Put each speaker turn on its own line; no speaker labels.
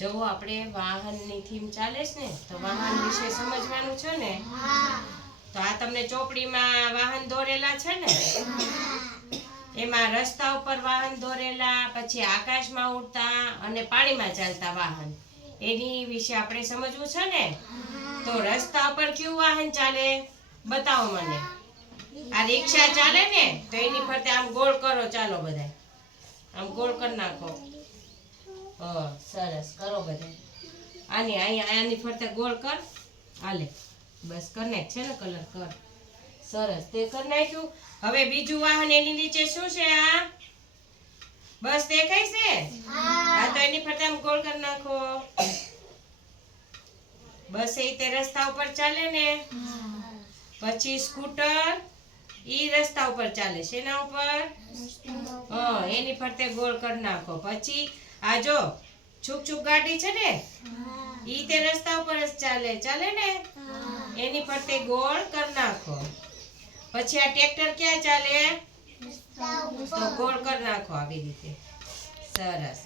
જો આપણે વાહનની થીમ ચાલે છે ને, તો વાહન વિશે સમજવાનું છે ને? તો આ તમને ચોપડીમાં વાહન દોરેલા છે ને? એમાં રસ્તા ઉપર વાહન દોરેલા, પછી આકાશમાં ઉડતા અને પાણીમાં ચાલતા વાહન. એની વિશે આપણે સમજવું છે ને? તો રસ્તા ઉપર કયું વાહન ચાલે? બતાવો મને. આ રિક્ષા ચાલે ને, તો એની ફરતે આમ ગોળ કરો, ચાલો બધા આમ ગોળ કરી નાખો. સરસ. કરો બધે. આની અહીંયા આની ફરતે ગોળ કર. હાલે. બસ કર નાખ છે ને કલર કર. સરસ. તે કરી નાખ્યું. હવે બીજું વાહન એની નીચે શું છે આ? બસ દેખાય છે? હા. તો એની ફરતે આમ ગોળ કરી નાખો. બસ એ તે રસ્તા ઉપર ચાલે ને. પછી સ્કૂટર ઈ રસ્તા ઉપર ચાલે. શેના ઉપર. હા એની ફરતે ગોળ કરી નાખો. પછી આ જો છુક છુક ગાડી છે ને? ઈ તે રસ્તા ઉપર જ ચાલે. ચાલે ને? એની પર તે ગોળ કરી નાખો. પછી આ ટ્રેક્ટર ક્યાં ચાલે? તો ગોળ કરી નાખો આવી રીતે. સરસ.